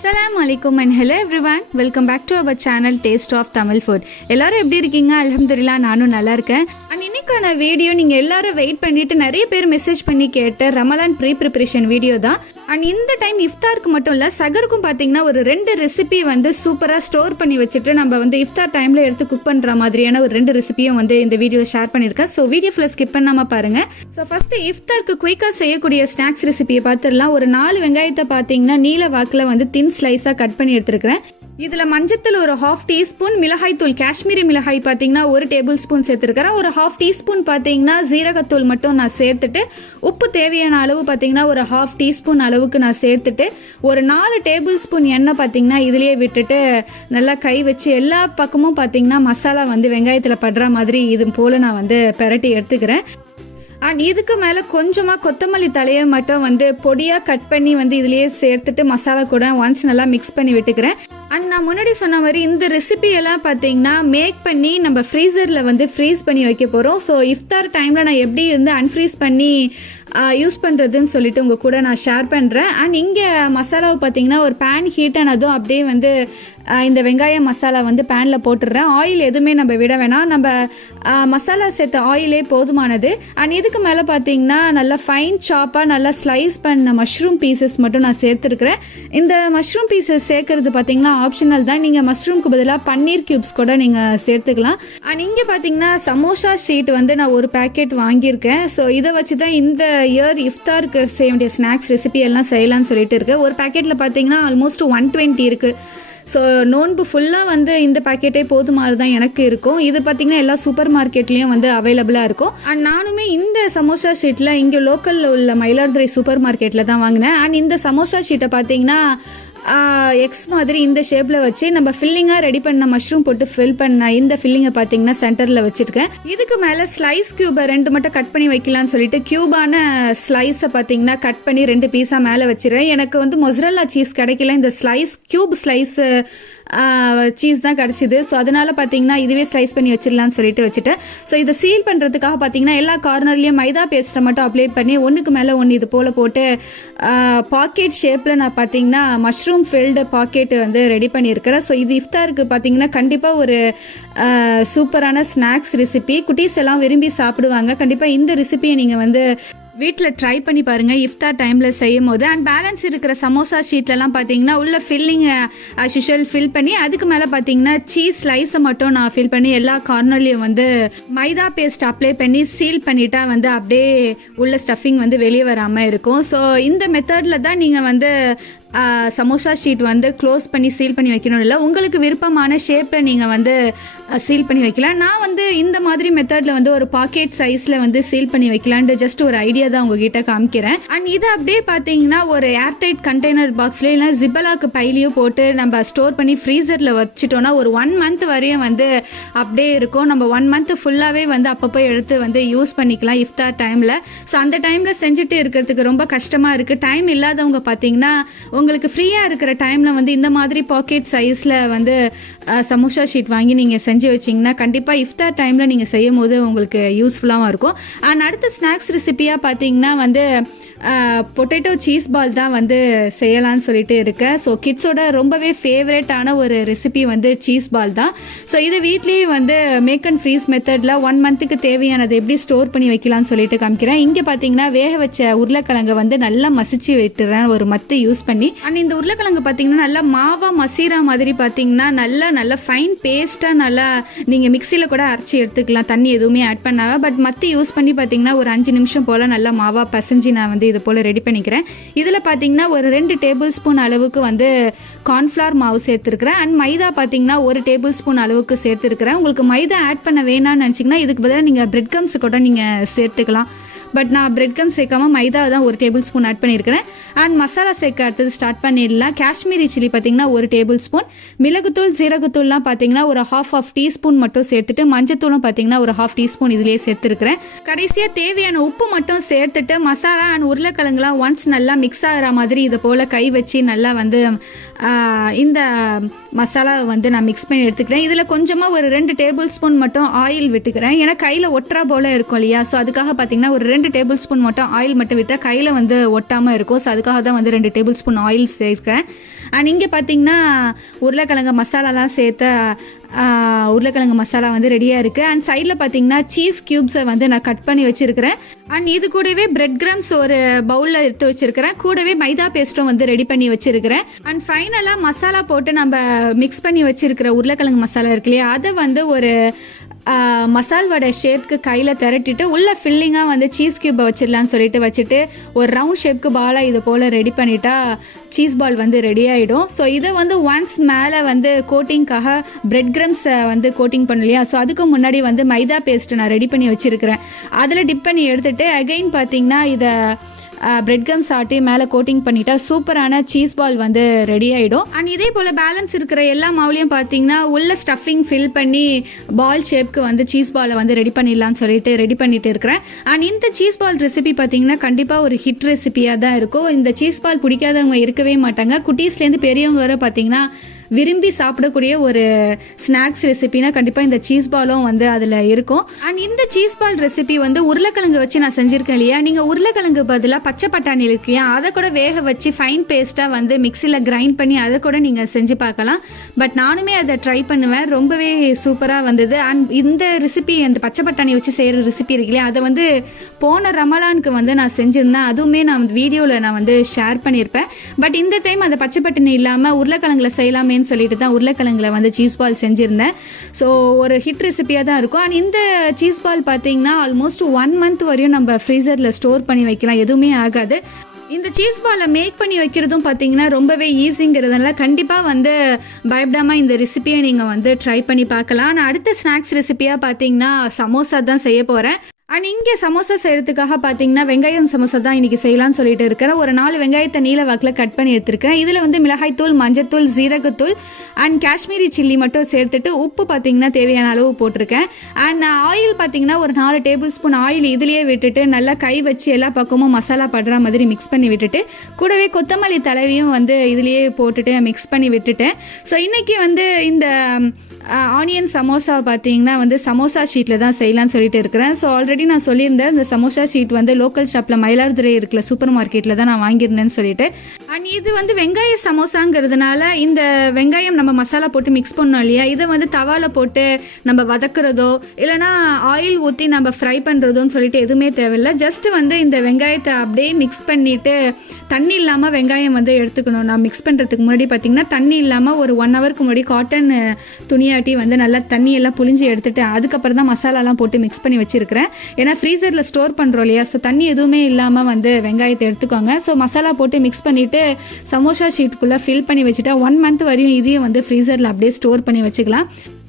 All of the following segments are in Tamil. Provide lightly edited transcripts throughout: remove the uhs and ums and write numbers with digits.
அஸ்ஸலாமு அலைக்கும் and hello everyone, welcome back to our channel taste of Tamil food. எல்லாரும் எப்படி இருக்கீங்க? அல்ஹம்துலில்லாஹ் நானும் நல்லா இருக்கேன். அண்ட் இன்னைக்கான வீடியோ நீங்கள் எல்லாரும் வெயிட் பண்ணிட்டு நிறைய பேர் மெசேஜ் பண்ணி கேட்ட ரமலான் ப்ரிப்பரேஷன் வீடியோ தான். அண்ட் இந்த டைம் இஃப்தாருக்கு மட்டும் இல்லை, சகருக்கும் பார்த்தீங்கன்னா ஒரு 2 ரெசிபி வந்து சூப்பராக ஸ்டோர் பண்ணி வச்சுட்டு நம்ம வந்து இஃப்தார் டைமில் எடுத்து குக் பண்ணுற மாதிரியான ஒரு 2 ரெசிபியும் வந்து இந்த வீடியோவில் ஷேர் பண்ணியிருக்கேன். ஸோ வீடியோ ஃபுல்லாக ஸ்கிப் பண்ணாமல் பாருங்கள். ஸோ ஃபஸ்ட்டு இஃப்தாருக்கு குயிக்காக செய்யக்கூடிய ஸ்நாக்ஸ் ரெசிபியை பார்த்துடலாம். ஒரு 4 வெங்காயத்தை பார்த்தீங்கன்னா நீல வாக்கில் வந்து தின் ஸ்லைஸாக கட் பண்ணி எடுத்துருக்கிறேன். இதில் மஞ்சத்தூள் ஒரு 1/2 டீஸ்பூன், மிளகாய் தூள் காஷ்மீரி மிளகாய் பார்த்தீங்கன்னா 1 டேபிள் ஸ்பூன் சேர்த்துருக்கிறேன். ஒரு 1/2 டீஸ்பூன் பார்த்தீங்கன்னா ஜீரகத்தூள் மட்டும் நான் சேர்த்துட்டு, உப்பு தேவையான அளவு பார்த்தீங்கன்னா ஒரு 1/2 டீஸ்பூன் அளவுக்கு நான் சேர்த்துட்டு, ஒரு 4 டேபிள் ஸ்பூன் எண்ணெய் பார்த்தீங்கன்னா இதுலேயே விட்டுட்டு நல்லா கை வச்சு எல்லா பக்கமும் பார்த்தீங்கன்னா மசாலா வந்து வெங்காயத்தில் படுற மாதிரி இது போல் நான் வந்து பெரட்டி எடுத்துக்கிறேன். அண்ட் இதுக்கு மேலே கொஞ்சமாக கொத்தமல்லி தலையை மட்டும் வந்து பொடியாக கட் பண்ணி வந்து இதுலேயே சேர்த்துட்டு மசாலா கூட ஒன்ஸ் நல்லா மிக்ஸ் பண்ணி விட்டுக்கிறேன். அண்ட் நான் முன்னாடி சொன்ன மாதிரி இந்த ரெசிபி எல்லாம் பார்த்தீங்கன்னா மேக் பண்ணி நம்ம ஃப்ரீசரில் வந்து ஃப்ரீஸ் பண்ணி வைக்க போகிறோம். ஸோ இஃப்தார் டைமில் நான் எப்படி வந்து அன்ஃப்ரீஸ் பண்ணி யூஸ் பண்ணுறதுன்னு சொல்லிட்டு உங்கள் கூட நான் ஷேர் பண்ணுறேன். அண்ட் இங்கே மசாலாவை பார்த்தீங்கன்னா ஒரு பேன் ஹீட் ஆனதும் அப்படியே வந்து இந்த வெங்காய மசாலா வந்து பேனில் போட்டுடுறேன். ஆயில் எதுவுமே நம்ம விட வேணாம், நம்ம மசாலா சேர்த்த ஆயிலே போதுமானது. அண்ட் இதுக்கு மேலே பார்த்தீங்கன்னா நல்லா ஃபைன் சாப்பாக நல்லா ஸ்லைஸ் பண்ண மஷ்ரூம் பீசஸ் மட்டும் நான் சேர்த்துருக்குறேன். இந்த மஷ்ரூம் பீசஸ் சேர்க்கறது பார்த்தீங்கன்னா ஆப்ஷனல் தான். நீங்கள் மஷ்ரூம்க்கு பதிலாக பன்னீர் கியூப்ஸ் கூட நீங்கள் சேர்த்துக்கலாம். அண்ட் இங்கே பார்த்தீங்கன்னா சமோசா ஷீட் வந்து நான் ஒரு பேக்கெட் வாங்கியிருக்கேன். ஸோ இதை வச்சு தான் இந்த இயர் இஃப்தாருக்கு செய்ய வேண்டிய ஸ்நாக்ஸ் ரெசிபி எல்லாம் செய்யலாம்னு சொல்லிட்டு இருக்கு. ஒரு பேக்கெட்டில் பார்த்தீங்கன்னா ஆல்மோஸ்ட் 120 இருக்குது. ஸோ நோன்பு ஃபுல்லாக வந்து இந்த பேக்கெட்டே போதுமானது தான் எனக்கு இருக்கும். இது பார்த்தீங்கன்னா எல்லா சூப்பர் மார்க்கெட்லேயும் வந்து அவைலபிளாக இருக்கும். அண்ட் நானுமே இந்த சமோசா ஷீட்டில் இங்கே லோக்கலில் உள்ள மயிலாடுதுறை சூப்பர் மார்க்கெட்டில் தான் வாங்கினேன். அண்ட் இந்த சமோசா ஷீட்டை பார்த்தீங்கன்னா எக்ஸ் மாதிரி இந்த ஷேப்பில் வச்சு நம்ம ஃபில்லிங்காக ரெடி பண்ண மஷ்ரூம் போட்டு ஃபில் பண்ண இந்த ஃபில்லிங்கை பார்த்தீங்கன்னா சென்டரில் வச்சுருக்கேன். இதுக்கு மேலே ஸ்லைஸ் கியூபை 2 மட்டும் கட் பண்ணி வைக்கலாம்னு சொல்லிட்டு கியூபான ஸ்லைஸை பார்த்தீங்கன்னா கட் பண்ணி 2 பீஸாக மேலே வச்சிடறேன். எனக்கு வந்து மொசரல்லா சீஸ் கிடைக்கல, இந்த கியூப் ஸ்லைஸ் சீஸ் தான் கிடச்சிது. ஸோ அதனால் பார்த்தீங்கன்னா இதுவே ஸ்லைஸ் பண்ணி வச்சிடலான்னு சொல்லிட்டு வச்சுட்டு, ஸோ இதை சீல் பண்ணுறதுக்காக பார்த்தீங்கன்னா எல்லா கார்னர்லேயும் மைதா பேஸ்ட்டை மட்டும் அப்ளை பண்ணி ஒன்றுக்கு மேலே ஒன்று இது போல் போட்டு பாக்கெட் ஷேப்பில் நான் பார்த்தீங்கன்னா மஷ்ரூம் ஃபில்டு பாக்கெட் வந்து ரெடி பண்ணியிருக்கிறேன். ஸோ இது இஃப்தாருக்கு பார்த்தீங்கன்னா கண்டிப்பாக ஒரு சூப்பரான ஸ்நாக்ஸ் ரெசிபி. குட்டீஸ் எல்லாம் விரும்பி சாப்பிடுவாங்க. கண்டிப்பாக இந்த ரெசிபியை நீங்கள் வந்து வீட்டில் ட்ரை பண்ணி பாருங்கள் இஃப்தார் டைமில் செய்யும் போது. அண்ட் பேலன்ஸ் இருக்கிற சமோசா ஷீட்லலாம் பார்த்தீங்கன்னா உள்ள ஃபில்லிங் ஆஸ் யூஷுவல் ஃபில் பண்ணி அதுக்கு மேலே பார்த்தீங்கன்னா சீஸ் ஸ்லைஸை மட்டும் நான் ஃபில் பண்ணி எல்லா கார்னர்லேயும் வந்து மைதா பேஸ்ட் அப்ளை பண்ணி சீல் பண்ணிட்டா வந்து அப்படியே உள்ள ஸ்டஃபிங் வந்து வெளியே வராமல் இருக்கும். ஸோ இந்த மெத்தடில் தான் நீங்கள் வந்து சமோசா ஷீட் வந்து க்ளோஸ் பண்ணி சீல் பண்ணி வைக்கணும். இல்லை, உங்களுக்கு விருப்பமான ஷேப்பில் நீங்கள் வந்து சீல் பண்ணி வைக்கலாம். நான் வந்து இந்த மாதிரி மெத்தடில் வந்து ஒரு பாக்கெட் சைஸில் வந்து சீல் பண்ணி வைக்கலான்ட்டு ஜஸ்ட் ஒரு ஐடியா தான் உங்ககிட்ட காமிக்கிறேன். அண்ட் இது அப்படியே பார்த்தீங்கன்னா ஒரு ஏர்டைட் கண்டெய்னர் பாக்ஸ்லேயே இல்லை ஜிபலாக்கு பைலையும் போட்டு நம்ம ஸ்டோர் பண்ணி ஃப்ரீசரில் வச்சுட்டோன்னா ஒரு 1 மந்த் வரையும் வந்து அப்படியே இருக்கும். நம்ம 1 மந்த் ஃபுல்லாகவே வந்து அப்பப்போ எடுத்து வந்து யூஸ் பண்ணிக்கலாம் இஃப்தார் டைமில். ஸோ அந்த டைமில் செஞ்சுட்டு இருக்கிறதுக்கு ரொம்ப கஷ்டமாக இருக்குது. டைம் இல்லாதவங்க பார்த்தீங்கன்னா உங்களுக்கு ஃப்ரீயாக இருக்கிற டைமில் வந்து இந்த மாதிரி பாக்கெட் சைஸில் வந்து சமோசா ஷீட் வாங்கி நீங்கள் செஞ்சு வச்சிங்கன்னா கண்டிப்பாக இஃப்தார் டைமில் நீங்கள் செய்யும் போது உங்களுக்கு யூஸ்ஃபுல்லாகவும் இருக்கும். அண்ட் அடுத்த ஸ்நாக்ஸ் ரெசிபியாக பார்த்தீங்கன்னா வந்து பொட்டேட்டோ சீஸ் பால் தான் வந்து செய்யலான்னு சொல்லிட்டு இருக்கேன். ஸோ கிட்ஸோட ரொம்பவே ஃபேவரட்டான ஒரு ரெசிபி வந்து சீஸ் பால் தான். ஸோ இதை வீட்லேயே வந்து மேக் அண்ட் ஃப்ரீஸ் மெத்தடில் 1 மந்த்துக்கு தேவையானது எப்படி ஸ்டோர் பண்ணி வைக்கலாம்னு சொல்லிட்டு காமிக்கிறேன். இங்கே பார்த்தீங்கன்னா வேக வச்ச உருளைக்கிழங்கை வந்து நல்லா மசிச்சு விட்டுறேன் ஒரு மத்து யூஸ் பண்ணி. அண்ட் இந்த உருளைக்கிழங்கு பார்த்தீங்கன்னா நல்லா மாவாக மசீரா மாதிரி பார்த்தீங்கன்னா நல்லா ஃபைன் பேஸ்ட்டாக நல்லா நீங்கள் மிக்சியில் கூட அரைச்சி எடுத்துக்கலாம், தண்ணி எதுவுமே ஆட் பண்ணாங்க. பட் மத்தி யூஸ் பண்ணி பார்த்தீங்கன்னா ஒரு 5 நிமிஷம் போல் நல்லா மாவாக பசைஞ்சு நான் வந்து இது போல் ரெடி பண்ணிக்கிறேன். இதில் பார்த்தீங்கன்னா ஒரு 2 டேபிள் ஸ்பூன் அளவுக்கு வந்து கார்ன்ஃப்ளவர் மாவு சேர்த்துருக்கிறேன். அண்ட் மைதா பார்த்தீங்கன்னா 1 டேபிள் ஸ்பூன் அளவுக்கு சேர்த்துருக்கிறேன். உங்களுக்கு மைதா ஆட் பண்ண வேணாம்னு நினச்சிங்கன்னா இதுக்கு பதிலாக நீங்கள் பிரெட் கம்ஸ் கூட நீங்கள் சேர்த்துக்கலாம். பட் நான் பிரெட் கம் சேர்க்காம மைதா தான் 1 டேபிள் ஸ்பூன் ஆட் பண்ணியிருக்கிறேன். அண்ட் மசாலா சேர்க்க அடுத்தது ஸ்டார்ட் பண்ணிடலாம். காஷ்மீரி சில்லி பார்த்தீங்கன்னா 1 டேபிள் ஸ்பூன், மிளகுத்தூள் ஜீரகத்தூள்லாம் பார்த்தீங்கன்னா ஒரு 1/2 டீஸ்பூன் மட்டும் சேர்த்துட்டு, மஞ்சத்தூளும் பார்த்தீங்கன்னா ஒரு 1/2 டீஸ்பூன் இதிலேயே சேர்த்துருக்கிறேன். கடைசியாக தேவையான உப்பு மட்டும் சேர்த்துட்டு மசாலா அண்ட் உருளைக்கிழங்குலாம் ஒன்ஸ் நல்லா மிக்ஸ் ஆகிற மாதிரி இதை போல் கை வச்சு நல்லா வந்து இந்த மசாலா வந்து நான் மிக்ஸ் பண்ணி எடுத்துக்கிறேன். இதில் கொஞ்சமாக ஒரு 2 டேபிள் ஸ்பூன் மட்டும் ஆயில் விட்டுக்கிறேன். ஏன்னா கையில் ஒட்டுறா போல் இருக்கும் இல்லையா, ஸோ அதுக்காக பார்த்தீங்கன்னா ஒரு 2 2 டேபிள் ஸ்பூன் மட்டும் ஆயில் மட்டும் விட்டால் கையில் வந்து ஒட்டாமல் இருக்கும். ஸோ அதுக்காக தான் வந்து 2 டேபிள் ஸ்பூன் ஆயில் சேர்க்கிறேன். அண்ட் இங்கே பார்த்தீங்கன்னா உருளைக்கிழங்கு மசாலாலாம் சேர்த்த உருளைக்கிழங்கு மசாலா வந்து ரெடியாக இருக்குது. அண்ட் சைடில் பார்த்தீங்கன்னா சீஸ் க்யூப்ஸை வந்து நான் கட் பண்ணி வச்சுருக்கிறேன். அண்ட் இது கூடவே பிரெட் கிரம்ஸ் ஒரு பவுலில் எடுத்து வச்சுருக்கிறேன். கூடவே மைதா பேஸ்ட்டும் வந்து ரெடி பண்ணி வச்சுருக்கிறேன். அண்ட் ஃபைனலாக மசாலா போட்டு நம்ம மிக்ஸ் பண்ணி வச்சுருக்கிற உருளைக்கிழங்கு மசாலா இருக்கு இல்லையா, அதை வந்து ஒரு மசால் வடை ஷேப்க்கு கையில் திரட்டிட்டு உள்ள ஃபில்லிங்காக வந்து சீஸ் க்யூப்பை வச்சிடலான்னு சொல்லிட்டு வச்சுட்டு ஒரு ரவுண்ட் ஷேப்க்கு பாலாக இது போல் ரெடி பண்ணிட்டா சீஸ் பால் வந்து ரெடி ஆகிடும். ஸோ இதை வந்து ஒன்ஸ் மேலே வந்து கோட்டிங்காக பிரெட் கிரம்ஸை வந்து கோட்டிங் பண்ணலையா, ஸோ அதுக்கு முன்னாடி வந்து மைதா பேஸ்ட்டு நான் ரெடி பண்ணி வச்சுருக்கிறேன். அதில் டிப் பண்ணி எடுத்துகிட்டு அகைன் பார்த்தீங்கன்னா இதை பிரெட் கம்ஸ் ஆட்டி மேலே கோட்டிங் பண்ணிட்டா சூப்பரான சீஸ் பால் வந்து ரெடி ஆகிடும். அண்ட் இதே போல் பேலன்ஸ் இருக்கிற எல்லா மாவுலையும் பார்த்தீங்கன்னா உள்ள ஸ்டஃபிங் ஃபில் பண்ணி பால் ஷேப்க்கு வந்து சீஸ் பாலை வந்து ரெடி பண்ணிடலான்னு சொல்லிட்டு ரெடி பண்ணிட்டு இருக்கிறேன். அண்ட் இந்த சீஸ் பால் ரெசிபி பார்த்தீங்கன்னா கண்டிப்பாக ஒரு ஹிட் ரெசிபியாக தான் இருக்கும். இந்த சீஸ் பால் பிடிக்காதவங்க இருக்கவே மாட்டாங்க. குட்டீஸ்லேருந்து பெரியவங்க வரை பார்த்தீங்கன்னா விரும்பி சாப்பிடக்கூடிய ஒரு ஸ்நாக்ஸ் ரெசிபினா கண்டிப்பாக இந்த சீஸ் பாலும் வந்து அதில் இருக்கும். அண்ட் இந்த சீஸ் பால் ரெசிபி வந்து உருளைக்கிழங்கு வச்சு நான் செஞ்சுருக்கேன் இல்லையா, நீங்கள் உருளைக்கிழங்கு பதிலாக பச்சை பட்டாணி இருக்கு இல்லையா, அதை கூட வேக வச்சு ஃபைன் பேஸ்ட்டாக வந்து மிக்சியில் கிரைண்ட் பண்ணி அதை கூட நீங்கள் செஞ்சு பார்க்கலாம். பட் நானுமே அதை ட்ரை பண்ணுவேன், ரொம்பவே சூப்பராக வந்தது. அண்ட் இந்த ரெசிபி அந்த பச்சை பட்டாணி வச்சு செய்கிற ரெசிபி இருக்கு இல்லையா, அதை வந்து போன ரமலானுக்கு வந்து நான் செஞ்சுருந்தேன். அதுவுமே நான் வீடியோவில் நான் வந்து ஷேர் பண்ணியிருப்பேன். பட் இந்த டைம் அந்த பச்சை பட்டாணி இல்லாமல் உருளைக்கிழங்குல செய்யலாமே சொல்லிட்டு தான் உருளைக்கிழங்குல வந்து சீஸ் பால் செஞ்சுருந்தேன். ஸோ ஒரு ஹிட் ரெசிபியாக தான் இருக்கும். அண்ட் இந்த சீஸ் பால் பார்த்தீங்கன்னா ஆல்மோஸ்ட் 1 மந்த் வரையும் நம்ம ஃப்ரீசரில் ஸ்டோர் பண்ணி வைக்கலாம், எதுவுமே ஆகாது. இந்த சீஸ் பாலை மேக் பண்ணி வைக்கிறதும் பார்த்தீங்கன்னா ரொம்பவே ஈஸிங்கிறதுனால கண்டிப்பாக வந்து பயப்படாமல் இந்த ரெசிபியை நீங்கள் வந்து ட்ரை பண்ணி பார்க்கலாம். நான் அடுத்த ஸ்நாக்ஸ் ரெசிபியாக பார்த்தீங்கன்னா சமோசா தான் செய்ய போகிறேன். அண்ட் இங்கே சமோசா செய்கிறதுக்காக பார்த்தீங்கன்னா வெங்காயம் சமோசா தான் இன்றைக்கி செய்யலாம்னு சொல்லிட்டு இருக்கிறேன். ஒரு 4 வெங்காயத்தை நீல வாக்கில் கட் பண்ணி எடுத்துருக்கேன். இதில் வந்து மிளகாய்த்தூள், மஞ்சத்தூள், ஜீரகத்தூள் அண்ட் காஷ்மீரி சில்லி மட்டும் சேர்த்துட்டு உப்பு பார்த்தீங்கன்னா தேவையான அளவு போட்டிருக்கேன். அண்ட் ஆயில் பார்த்தீங்கன்னா ஒரு 4 டேபிள் ஸ்பூன் ஆயில் இதுலேயே விட்டுட்டு நல்லா கை வச்சு எல்லா பக்கமும் மசாலா படுற மாதிரி மிக்ஸ் பண்ணி விட்டுட்டு கூடவே கொத்தமல்லி தலைவையும் வந்து இதுலேயே போட்டுட்டு மிக்ஸ் பண்ணி விட்டுட்டேன். ஸோ இன்றைக்கி வந்து இந்த ஆனியன் சமோசா பார்த்தீங்கன்னா வந்து சமோசா ஷீட்டில் தான் செய்யலான்னு சொல்லிட்டு இருக்கிறேன். ஸோ ஆல்ரெடி நான் சொல்லியிருந்தேன் இந்த சமோசா ஷீட் வந்து லோக்கல் ஷாப்பில் மயிலாடுதுறை இருக்கிற சூப்பர் மார்க்கெட்டில் தான் நான் வாங்கியிருந்தேன்னு சொல்லிட்டு. அண்ட் இது வந்து வெங்காய சமோசாங்கிறதுனால இந்த வெங்காயம் நம்ம மசாலா போட்டு மிக்ஸ் பண்ணோம் இல்லையா, இதை வந்து தவாவில் போட்டு நம்ம வதக்குறதோ இல்லைனா ஆயில் ஊற்றி நம்ம ஃப்ரை பண்ணுறதோன்னு சொல்லிட்டு எதுவுமே தேவையில்லை. ஜஸ்ட்டு வந்து இந்த வெங்காயத்தை அப்படியே மிக்ஸ் பண்ணிவிட்டு தண்ணி இல்லாமல் வெங்காயம் வந்து எடுத்துக்கணும். நான் மிக்ஸ் பண்ணுறதுக்கு முன்னாடி பார்த்தீங்கன்னா தண்ணி இல்லாமல் ஒரு 1 ஹவருக்கு முன்னாடி காட்டன் துணியாட்டி வந்து நல்லா தண்ணியெல்லாம் புளிஞ்சு எடுத்துட்டு அதுக்கப்புறம் தான் மசாலாலாம் போட்டு மிக்ஸ் பண்ணி வச்சுருக்கிறேன். ஏன்னா ஃப்ரீசரில் ஸ்டோர் பண்ணுறோம் இல்லையா, ஸோ தண்ணி எதுவுமே இல்லாமல் வந்து வெங்காயத்தை எடுத்துக்கோங்க. ஸோ மசாலா போட்டு மிக்ஸ் பண்ணிவிட்டு சமோசா ஷீட்டுக்குள்ளே ஃபில் பண்ணி வச்சுட்டா 1 மந்த் வரையும் இதையும் வந்து ஃப்ரீசரில் அப்படியே ஸ்டோர் பண்ணி வச்சுக்கலாம்.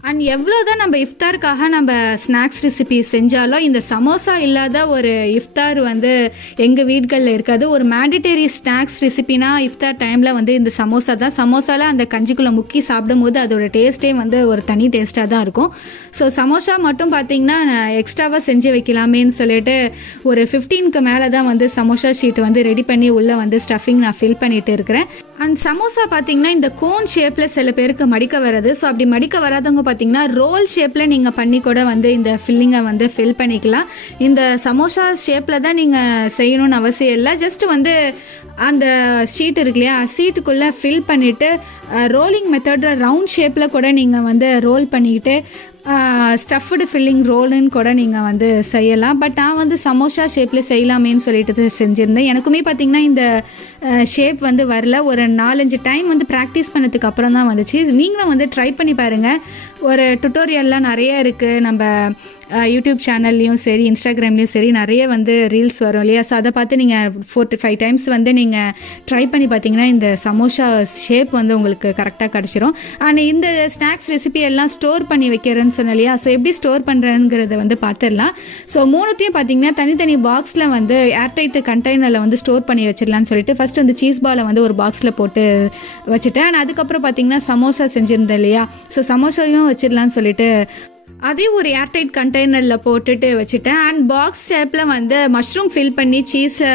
அண்ட் எவ்வளோ தான் நம்ம இஃப்தாருக்காக நம்ம ஸ்நாக்ஸ் ரெசிபி செஞ்சாலும் இந்த சமோசா இல்லாத ஒரு இஃப்தார் வந்து எங்கள் வீடுகளில் இருக்காது. ஒரு மேண்டிட்டரி ஸ்நாக்ஸ் ரெசிபினா இஃப்தார் டைமில் வந்து இந்த சமோசா தான். சமோசாவில் அந்த கஞ்சிக்குள்ளே முக்கி சாப்பிடும் போது அதோட டேஸ்ட்டே வந்து ஒரு தனி டேஸ்ட்டாக தான் இருக்கும். ஸோ சமோசா மட்டும் பார்த்திங்கன்னா எக்ஸ்ட்ராவாக செஞ்சு வைக்கலாமேன்னு சொல்லிட்டு ஒரு 15க்கு மேலே தான் வந்து சமோசா ஷீட் வந்து ரெடி பண்ணி உள்ளே வந்து ஸ்டஃபிங் நான் ஃபில் பண்ணிட்டு இருக்கிறேன். அண்ட் சமோசா பார்த்தீங்கன்னா இந்த கோன் ஷேப்பில் சில பேருக்கு மடிக்க வராது. ஸோ அப்படி மடிக்க வராதவங்க பார்த்தீங்கன்னா ரோல் ஷேப்பில் நீங்கள் பண்ணி கூட வந்து இந்த ஃபில்லிங்கை வந்து ஃபில் பண்ணிக்கலாம். இந்த சமோசா ஷேப்பில் தான் நீங்கள் செய்யணும்னு அவசியம் இல்லை. ஜஸ்ட் வந்து அந்த ஷீட் இருக்கு இல்லையா, ஷீட்டுக்குள்ளே ஃபில் பண்ணிவிட்டு ரோலிங் மெத்தடில் ரவுண்ட் ஷேப்பில் கூட நீங்கள் வந்து ரோல் பண்ணிக்கிட்டு ஸ்டஃப்டு ஃபில்லிங் ரோலுன்னு கூட நீங்கள் வந்து செய்யலாம். பட் நான் வந்து சமோசா ஷேப்பில் செய்யலாமேன்னு சொல்லிட்டு செஞ்சுருந்தேன். எனக்குமே பார்த்திங்கன்னா இந்த ஷேப் வந்து வரல. ஒரு 4-5 டைம் வந்து ப்ராக்டிஸ் பண்ணதுக்கு அப்புறம் தான் வந்துச்சு. நீங்களும் வந்து ட்ரை பண்ணி பாருங்கள். ஒரு டுட்டோரியல்லாம் நிறைய இருக்குது. நம்ம யூடியூப் சேனல்லையும் சரி இன்ஸ்டாகிராம்லேயும் சரி நிறைய வந்து ரீல்ஸ் வரும் இல்லையா, ஸோ அதை பார்த்து நீங்கள் 4 to 5 டைம்ஸ் வந்து நீங்கள் ட்ரை பண்ணி பார்த்தீங்கன்னா இந்த சமோசா ஷேப் வந்து உங்களுக்கு கரெக்டாக கிடச்சிரும். அண்ட் இந்த ஸ்நாக்ஸ் ரெசிபி எல்லாம் ஸ்டோர் பண்ணி வைக்கிறேன்னு சொன்னேன் இல்லையா, ஸோ எப்படி ஸ்டோர் பண்ணுறேங்கிறத வந்து பார்த்துடலாம். ஸோ மூணுத்தையும் பார்த்தீங்கன்னா தனித்தனி பாக்ஸில் வந்து ஏர்டைட் கண்டெய்னரில் வந்து ஸ்டோர் பண்ணி வச்சிடலான்னு சொல்லிட்டு ஃபஸ்ட் வந்து சீஸ் பாலை வந்து ஒரு பாக்ஸில் போட்டு வச்சுட்டேன். அண்ட் அதுக்கப்புறம் பார்த்தீங்கன்னா சமோசா செஞ்சுருந்தேன் இல்லையா, ஸோ சமோசாவையும் வச்சிடலான்னு சொல்லிட்டு அதையும் ஒரு ஏர்டைட் கண்டெய்னரில் போட்டுட்டு வச்சுட்டேன். அண்ட் பாக்ஸ் ஷேப்பில் வந்து மஷ்ரூம் ஃபில் பண்ணி சீஸை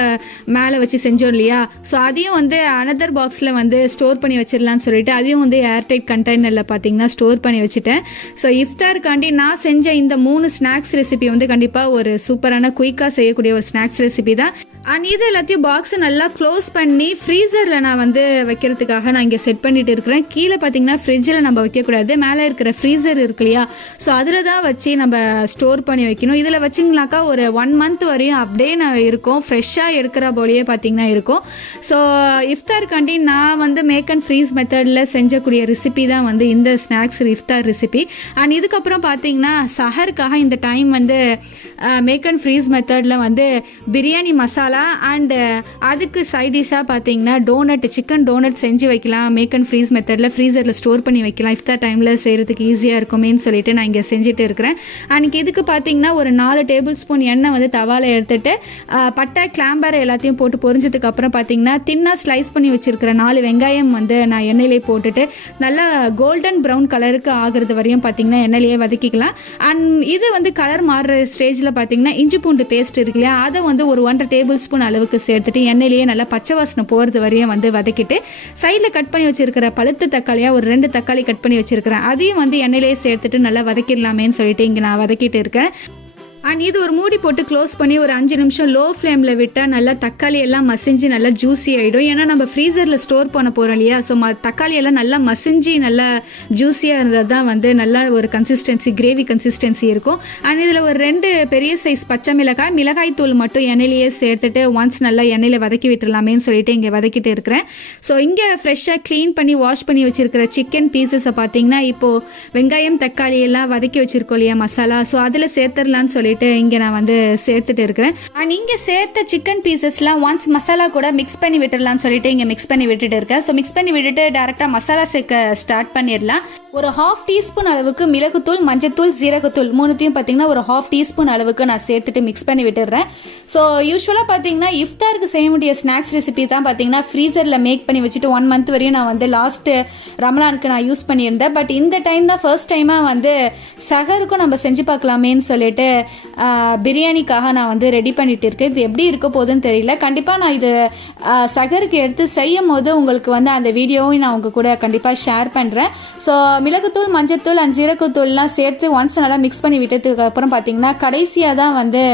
மேலே வச்சு செஞ்சோம் இல்லையா, ஸோ அதையும் வந்து அனதர் பாக்ஸில் வந்து ஸ்டோர் பண்ணி வச்சிடலான்னு சொல்லிட்டு அதையும் வந்து ஏர்டைட் கண்டெய்னரில் பார்த்தீங்கன்னா ஸ்டோர் பண்ணி வச்சுட்டேன். ஸோ இஃப்தாருக்காண்டி நான் செஞ்ச இந்த 3 ஸ்நாக்ஸ் ரெசிபி வந்து கண்டிப்பாக ஒரு சூப்பரான குயிக்காக செய்யக்கூடிய ஒரு ஸ்நாக்ஸ் ரெசிபி தான். அண்ட் இது எல்லாத்தையும் பாக்ஸை நல்லா க்ளோஸ் பண்ணி ஃப்ரீசரில் நான் வந்து வைக்கிறதுக்காக நான் இங்கே செட் பண்ணிட்டு இருக்கிறேன். கீழே பார்த்தீங்கன்னா ஃப்ரிட்ஜில் நம்ம வைக்கக்கூடாது, மேலே இருக்கிற ஃப்ரீசர் இருக்கு இல்லையா, ஸோ அதில் தான் வச்சு நம்ம ஸ்டோர் பண்ணி வைக்கணும். இதில் வச்சிங்கனாக்கா ஒரு 1 மந்த் வரையும் அப்படியே நான் இருக்கும், ஃப்ரெஷ்ஷாக எடுக்கிற போலேயே பார்த்தீங்கன்னா இருக்கும். ஸோ இஃப்தாருக்காண்டி நான் வந்து மேக் அண்ட் ஃப்ரீஸ் மெத்தடில் செஞ்சக்கூடிய ரெசிபி தான் வந்து இந்த ஸ்நாக்ஸ் இஃப்தார் ரெசிபி. அண்ட் இதுக்கப்புறம் பார்த்தீங்கன்னா சஹருக்காக இந்த டைம் வந்து மேக் அண்ட் ஃப்ரீஸ் மெத்தடில் வந்து பிரியாணி மசாலா அண்ட் அதுக்கு சைட் டிஷ்ஷாக பார்த்தீங்கன்னா டோனட், சிக்கன் டோனட் செஞ்சு வைக்கலாம். மேக் அண்ட் ஃப்ரீஸ் மெத்தடில் ஃப்ரீசரில் ஸ்டோர் பண்ணி வைக்கலாம், இஃப்தார் டைமில் செய்கிறதுக்கு ஈஸியாக இருக்குமேன்னு சொல்லிட்டு நான் இங்கே செஞ்சுட்டு இருக்கிறேன். அன்றைக்கி இதுக்கு பார்த்தீங்கன்னா ஒரு 4 டேபிள் ஸ்பூன் எண்ணெய் வந்து தவாவில் எடுத்துட்டு பட்டை கிளாம்பர் எல்லாத்தையும் போட்டு பொரிஞ்சதுக்கு அப்புறம் பார்த்தீங்கன்னா தின்னாக ஸ்லைஸ் பண்ணி வச்சிருக்கிற 4 வெங்காயம் வந்து நான் எண்ணெயிலே போட்டுட்டு நல்லா கோல்டன் ப்ரௌன் கலருக்கு ஆகிறது வரையும் பார்த்தீங்கன்னா எண்ணெயிலேயே வதக்கிக்கலாம். அண்ட் இது வந்து கலர் மாறுற ஸ்டேஜில் பார்த்தீங்கன்னா இஞ்சி பூண்டு பேஸ்ட் இருக்கு இல்லையா, அதை வந்து ஒரு 1.5 டேபிள் ஸ்பூன் அளவுக்கு சேர்த்துட்டு எண்ணெயிலேயே நல்லா பச்சை வாசனை போகிறது வரையும் வந்து வதக்கிட்டு சைடில் கட் பண்ணி வச்சிருக்கிற பழுத்த தக்காளியாக ஒரு 2 தக்காளி கட் பண்ணி வச்சிருக்கிறேன், அதையும் வந்து எண்ணெயிலேயே சேர்த்துட்டு நல்லா வதக்கிடலாமேன்னு சொல்லிட்டு இங்கே நான் வதக்கிட்டு இருக்கேன். அண்ட் இது ஒரு மூடி போட்டு க்ளோஸ் பண்ணி ஒரு 5 நிமிஷம் லோ ஃப்ளேமில் விட்டால் நல்லா தக்காளி எல்லாம் மசிஞ்சு நல்லா ஜூஸி ஆகிடும். ஏன்னா நம்ம ஃப்ரீசரில் ஸ்டோர் பண்ண போகிறோம் இல்லையா, ஸோ தக்காளி எல்லாம் நல்லா மசிஞ்சு நல்லா ஜூஸியாக இருந்தது தான் வந்து நல்லா ஒரு கன்சிஸ்டன்சி, கிரேவி கன்சிஸ்டன்சி இருக்கும். அண்ட் இதில் ஒரு 2 பெரிய சைஸ் பச்சை மிளகாய் தூள் மட்டும் எண்ணெயிலேயே சேர்த்துட்டு ஒன்ஸ் நல்லா எண்ணெயில் வதக்கி விட்டுடலாமேன்னு சொல்லிட்டு இங்கே வதக்கிட்டு இருக்கிறேன். ஸோ இங்கே ஃப்ரெஷ்ஷாக க்ளீன் பண்ணி வாஷ் பண்ணி வச்சிருக்கிற சிக்கன் பீசஸை பார்த்தீங்கன்னா இப்போது வெங்காயம் தக்காளி எல்லாம் வதக்கி வச்சிருக்கோம் இல்லையா மசாலா, ஸோ அதில் சேர்த்துடலான்னு சொல்லிட்டு இங்கே நான் வந்து சேர்த்துட்டு இருக்கிறேன். அண்ட் இங்கே சேர்த்த சிக்கன் பீசஸ்லாம் ஒன்ஸ் மசாலா கூட மிக்ஸ் பண்ணி விட்டுடலாம்னு சொல்லிட்டு இங்கே மிக்ஸ் பண்ணி விட்டுட்டு இருக்கேன். ஸோ மிக்ஸ் பண்ணி விட்டுட்டு டேரெக்டாக மசாலா சேர்க்க ஸ்டார்ட் பண்ணிடலாம். ஒரு 1/2 டீஸ்பூன் அளவுக்கு மிளகுத்தூள், மஞ்சத்தூள், ஜீரகத்தூள் 3த்தையும் பார்த்தீங்கன்னா ஒரு 1/2 டீஸ்பூன் அளவுக்கு நான் சேர்த்துட்டு மிக்ஸ் பண்ணி விட்டுடுறேன். ஸோ யூஸ்வலாக பார்த்தீங்கன்னா இஃப்தாருக்கு செய்ய முடிய ஸ்நாக்ஸ் ரெசிபி தான் பார்த்தீங்கன்னா ஃப்ரீசரில் மேக் பண்ணி வச்சுட்டு 1 மந்த் வரையும் நான் வந்து லாஸ்ட் ரமலானுக்கு நான் யூஸ் பண்ணியிருந்தேன். பட் இந்த டைம் தான் ஃபர்ஸ்ட் டைமாக வந்து சஹருக்கும் நம்ம செஞ்சு பார்க்கலாமேன்னு சொல்லிட்டு பிரியாணிக்காக நான் வந்து ரெடி பண்ணிட்டு இருக்கேன். இது எப்படி இருக்க போகுதுன்னு தெரியல. கண்டிப்பாக நான் இது சஹருக்கு எடுத்து செய்யும் போது உங்களுக்கு வந்து அந்த வீடியோவும் நான் உங்க கூட கண்டிப்பாக ஷேர் பண்ணுறேன். ஸோ மிளகுத்தூள், மஞ்சத்தூள் அண்ட் ஜீரகத்தூள்லாம் சேர்த்து ஒன்ஸ் நல்லா மிக்ஸ் பண்ணி விட்டதுக்கு அப்புறம் பார்த்தீங்கன்னா கடைசியாக தான் வந்து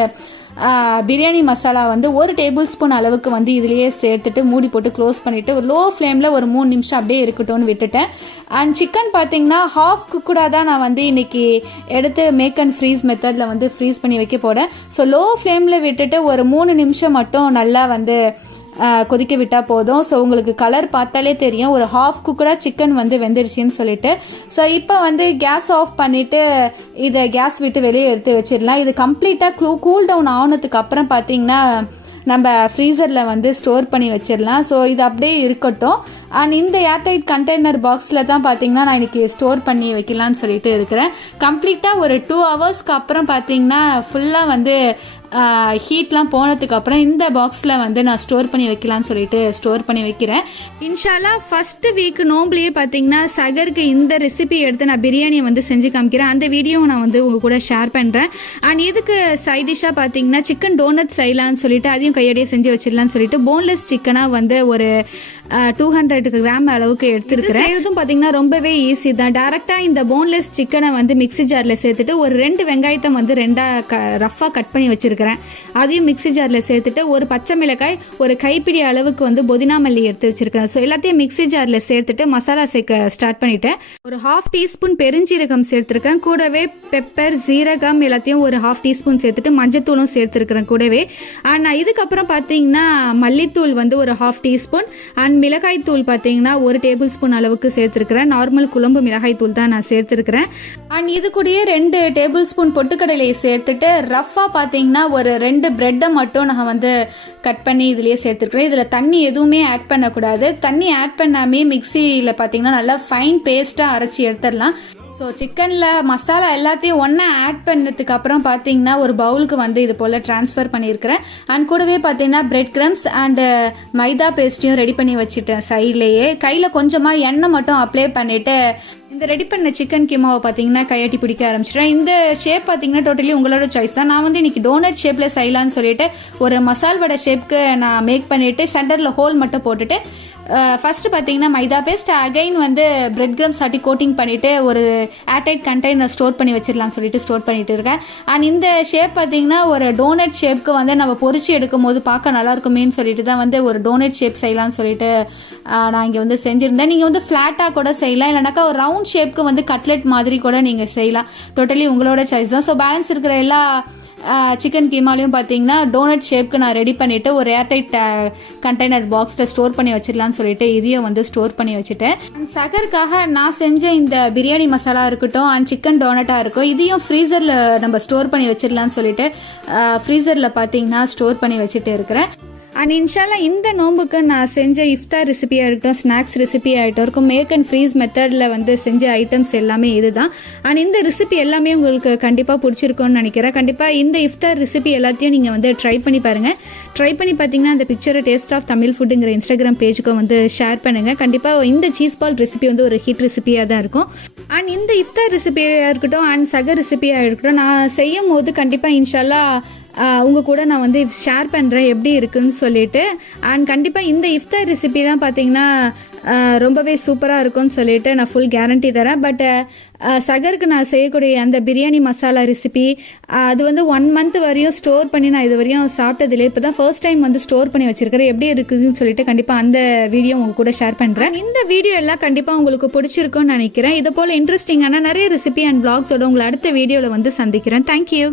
பிரியாணி மசாலா வந்து 1 டேபிள் ஸ்பூன் அளவுக்கு வந்து இதுலேயே சேர்த்துட்டு மூடி போட்டு க்ளோஸ் பண்ணிவிட்டு ஒரு லோ ஃப்ளேமில் ஒரு 3 நிமிஷம் அப்படியே இருக்கட்டும்னு விட்டுட்டேன். அண்ட் சிக்கன் பார்த்தீங்கன்னா ஹாஃப் குக்குடாக தான் நான் வந்து இன்றைக்கி எடுத்து மேக் அண்ட் ஃப்ரீஸ் மெத்தடில் வந்து ஃப்ரீஸ் பண்ணி வைக்க போகிறேன். ஸோ லோ ஃப்ளேமில் விட்டுட்டு ஒரு 3 நிமிஷம் மட்டும் நல்லா வந்து கொதிக்க விட்டால் போதும். ஸோ உங்களுக்கு கலர் பார்த்தாலே தெரியும் ஒரு ஹாஃப் குக்கடாக சிக்கன் வந்து வெந்துருச்சுன்னு சொல்லிட்டு. ஸோ இப்போ வந்து கேஸ் ஆஃப் பண்ணிவிட்டு இதை கேஸ் விட்டு வெளியே எடுத்து வச்சிடலாம். இது கம்ப்ளீட்டாக கூல் டவுன் ஆனதுக்கு அப்புறம் பார்த்தீங்கன்னா நம்ம ஃப்ரீசரில் வந்து ஸ்டோர் பண்ணி வச்சிடலாம். ஸோ இது அப்படியே இருக்கட்டும். அண்ட் இந்த ஏர்டைட் கண்டெய்னர் பாக்ஸில் தான் பார்த்தீங்கன்னா நான் இன்றைக்கி ஸ்டோர் பண்ணி வைக்கலான்னு சொல்லிட்டு இருக்கிறேன். கம்ப்ளீட்டாக ஒரு 2 ஹவர்ஸ்க்கு அப்புறம் பார்த்தீங்கன்னா ஃபுல்லாக வந்து ஹீட்லாம் போனதுக்கு அப்புறம் இந்த பாக்ஸில் வந்து நான் ஸ்டோர் பண்ணி வைக்கலான்னு சொல்லிட்டு ஸ்டோர் பண்ணி வைக்கிறேன். இன்ஷால்லா ஃபர்ஸ்ட் வீக் நோம்புலேயே பார்த்தீங்கன்னா சகருக்கு இந்த ரெசிபி எடுத்து நான் பிரியாணியை வந்து செஞ்சு காமிக்கிறேன். அந்த வீடியோவை நான் வந்து உங்கள் கூட ஷேர் பண்ணுறேன். அண்ட் இதுக்கு சைட் டிஷ்ஷாக பார்த்தீங்கன்னா சிக்கன் டோனட் செய்யலான்னு சொல்லிட்டு அதையும் கையடியே செஞ்சு வச்சிடலான்னு சொல்லிட்டு போன்லெஸ் சிக்கனாக வந்து ஒரு 200 கிராம் அளவுக்கு எடுத்துருக்கிறேன். இதுவும் பார்த்தீங்கன்னா ரொம்பவே ஈஸி தான். டேரெக்டாக இந்த போன்லெஸ் சிக்கனை வந்து மிக்ஸி ஜாரில் சேர்த்துட்டு ஒரு 2 வெங்காயத்தை வந்து 2 ரஃபாக கட் பண்ணி வச்சிருக்கேன். அதையும் மிக்ஸி ஜாரில் சேர்த்துட்டு ஒரு பச்சை மிளகாய், ஒரு கைப்பிடி அளவுக்கு வந்து புதினா மல்லி எடுத்து வச்சிருக்கிறேன். ஸோ எல்லாத்தையும் மிக்ஸி ஜாரில் சேர்த்துட்டு மசாலா சேர்க்க ஸ்டார்ட் பண்ணிட்டேன். ஒரு 1/2 டீஸ்பூன் பெருஞ்சீரகம் சேர்த்துருக்கேன். கூடவே பெப்பர், ஜீரகம் எல்லாத்தையும் ஒரு 1/2 டீஸ்பூன் சேர்த்துட்டு மஞ்சத்தூளும் சேர்த்துருக்கிறேன் கூடவே. நான் இதுக்கப்புறம் பார்த்தீங்கன்னா மல்லித்தூள் வந்து ஒரு 1/2 டீஸ்பூன் அண்ட் மிளகாய் தூள் பார்த்தீங்கன்னா 1 டேபிள் ஸ்பூன் அளவுக்கு சேர்த்துருக்கிறேன். நார்மல் குழம்பு மிளகாய் தூள் தான் நான் சேர்த்துருக்கிறேன். அண்ட் இது கூடயே 2 டேபிள் ஸ்பூன் பொட்டுக்கடலையை சேர்த்துட்டு ரஃபாக பார்த்தீங்கன்னா ஒரு 2 பிரெட்டை மட்டும் நான் வந்து கட் பண்ணி இதுலேயே சேர்த்துருக்கிறேன். இதில் தண்ணி எதுவுமே ஆட் பண்ணக்கூடாது. தண்ணி ஆட் பண்ணாமே மிக்சியில் பார்த்தீங்கன்னா நல்லா ஃபைன் பேஸ்ட்டாக அரைச்சி எடுத்துடலாம். ஸோ சிக்கனில் மசாலா எல்லாத்தையும் ஒன்றா ஆட் பண்ணதுக்கு அப்புறம் பார்த்தீங்கன்னா ஒரு பவுலுக்கு வந்து இது போல் ட்ரான்ஸ்ஃபர் பண்ணியிருக்கிறேன். அண்ட் கூடவே பார்த்தீங்கன்னா பிரெட் கிரம்ஸ் அண்டு மைதா பேஸ்ட்டையும் ரெடி பண்ணி வச்சுட்டேன். சைட்லேயே கையில் கொஞ்சமாக எண்ணெய் மட்டும் அப்ளை பண்ணிவிட்டு இந்த இந்த ரெடி பண்ண சிக்கன் கீமாவை பார்த்தீங்கன்னா கையாட்டி பிடிக்க ஆரம்பிச்சிட்டேன். இந்த ஷேப் பார்த்தீங்கன்னா டோட்டலி உங்களோட சாய்ஸ் தான். நான் வந்து இன்னைக்கு டோனட் ஷேப்பில் செய்யலான்னு சொல்லிட்டு ஒரு மசால் வடை ஷேப்க்கு நான் மேக் பண்ணிவிட்டு சென்டரில் ஹோல் மட்டும் போட்டுட்டு ஃபஸ்ட்டு பார்த்தீங்கன்னா மைதா பேஸ்ட் அகைன் வந்து பிரெட் கிரம்ஸ் ஆட்டி கோட்டிங் பண்ணிவிட்டு ஒரு ஏர்டைட் கண்டெய்னர் ஸ்டோர் பண்ணி வச்சிடலாம்னு சொல்லிட்டு ஸ்டோர் பண்ணிட்டு இருக்கேன். அண்ட் இந்த ஷேப் பார்த்தீங்கன்னா ஒரு டோனட் ஷேப்க்கு வந்து நம்ம பொரிச்சு எடுக்கும் போது பார்க்க நல்லா இருக்குமேன்னு சொல்லிட்டு தான் வந்து ஒரு டோனட் ஷேப் செய்யலாம்னு சொல்லிட்டு நான் இங்கே வந்து செஞ்சுருந்தேன். நீங்கள் வந்து ஃப்ளாட்டாக கூட செய்யலாம், இல்லைனாக்கா ஒரு ரவுண்ட் ஷேப்க்கு வந்து கட்லெட் மாதிரி கூட நீங்கள் செய்யலாம். டோட்டலி உங்களோட சாய்ஸ் தான். ஸோ பேலன்ஸ் இருக்கிற எல்லா சிக்கன் கீமாலையும் பார்த்தீங்கன்னா டோனட் ஷேப்க்கு நான் ரெடி பண்ணிவிட்டு ஒரு ஏர்டைட் கண்டெய்னர் பாக்ஸில் ஸ்டோர் பண்ணி வச்சிடலான்னு சொல்லிட்டு இதையும் வந்து ஸ்டோர் பண்ணி வச்சுட்டேன். அண்ட் சகருக்காக நான் செஞ்ச இந்த பிரியாணி மசாலா இருக்கட்டும் அண்ட் சிக்கன் டோனட்டாக இருக்கும், இதையும் ஃப்ரீசரில் நம்ம ஸ்டோர் பண்ணி வச்சிடலான்னு சொல்லிட்டு ஃப்ரீசரில் பார்த்தீங்கன்னா ஸ்டோர் பண்ணி வச்சுட்டு இருக்கிறேன். அண்ட் இன்ஷால்லா இந்த நோம்புக்கு நான் செஞ்ச இஃப்தார் ரெசிபியாக இருக்கட்டும், ஸ்நாக்ஸ் ரெசிபி ஆகிட்டும் இருக்கும், மேக் அண்ட் ஃப்ரீஸ் மெத்தடில் வந்து செஞ்ச ஐட்டம்ஸ் எல்லாமே இதுதான். அண்ட் இந்த ரெசிபி எல்லாமே உங்களுக்கு கண்டிப்பாக பிடிச்சிருக்கும்னு நினைக்கிறேன். கண்டிப்பாக இந்த இஃப்தார் ரெசிபி எல்லாத்தையும் நீங்கள் வந்து ட்ரை பண்ணி பாருங்கள். ட்ரை பண்ணி பார்த்தீங்கன்னா அந்த பிக்சரை டேஸ்ட் ஆஃப் தமிழ் ஃபுட்டுங்கிற இன்ஸ்டாகிராம் பேஜுக்கும் வந்து ஷேர் பண்ணுங்கள். கண்டிப்பாக இந்த சீஸ் பால் ரெசிபி வந்து ஒரு ஹிட் ரெசிபியாக தான் இருக்கும். அண்ட் இந்த இஃப்தார் ரெசிபியாக இருக்கட்டும் அண்ட் சகர் ரெசிபியாக இருக்கட்டும் நான் செய்யும் போது கண்டிப்பாக இன்ஷால்லா உங்கள் கூட நான் வந்து ஷேர் பண்ணுறேன் எப்படி இருக்குன்னு சொல்லிட்டு. அண்ட் கண்டிப்பாக இந்த இஃப்தார் ரெசிபிலாம் பார்த்தீங்கன்னா ரொம்பவே சூப்பராக இருக்கும்னு சொல்லிட்டு நான் ஃபுல் கேரண்டி தரேன். பட் சகருக்கு நான் செய்யக்கூடிய அந்த பிரியாணி மசாலா ரெசிபி அது வந்து 1 month வரையும் ஸ்டோர் பண்ணி நான் இது வரையும் சாப்பிட்டதில்லை. இப்போ தான் ஃபர்ஸ்ட் டைம் வந்து ஸ்டோர் பண்ணி வச்சிருக்கிறேன். எப்படி இருக்குதுன்னு சொல்லிட்டு கண்டிப்பாக அந்த வீடியோ உங்கள் கூட ஷேர் பண்ணுறேன். இந்த வீடியோ எல்லாம் கண்டிப்பாக உங்களுக்கு பிடிச்சிருக்கும்னு நினைக்கிறேன். இது போல் இன்ட்ரெஸ்டிங்கான நிறைய ரெசிபி அண்ட் vlogsோட உங்களை அடுத்த வீடியோவில் வந்து சந்திக்கிறேன். தேங்க்யூ.